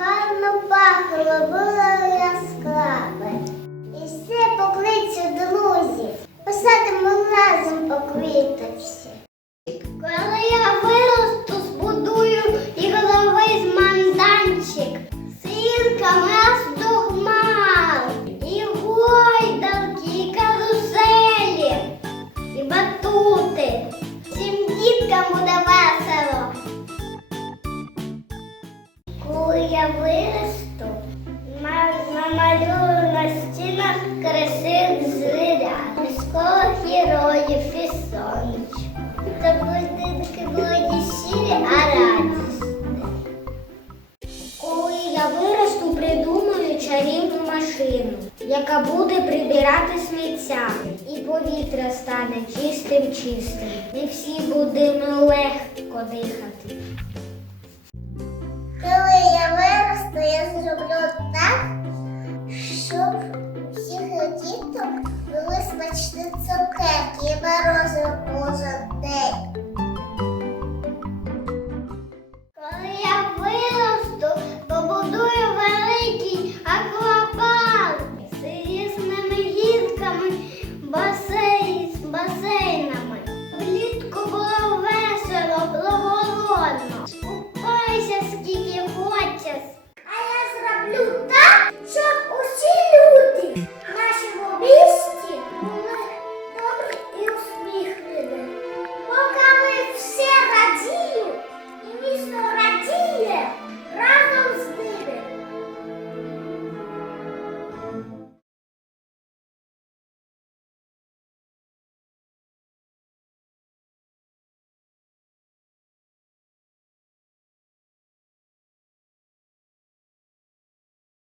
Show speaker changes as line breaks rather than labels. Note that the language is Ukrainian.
гарно пахло, було яскраве.
І все покличу друзів, посадимо разом по квіточці.
Коли я виросту, збудую і головий з манданчик, синка мас духмар, і гойдалки, і каруселі, і батути. Всім діткам удавай. Я виросту, ма- намалюю на стінах красивих звірят, міського героїв і сонечко. Це будинки були сірі, а радісні. Коли я виросту, придумаю чарівну машину, яка буде прибирати сміття, і повітря стане чистим чистим. І всі будемо легко дихати.
Це цукерки, морозиво,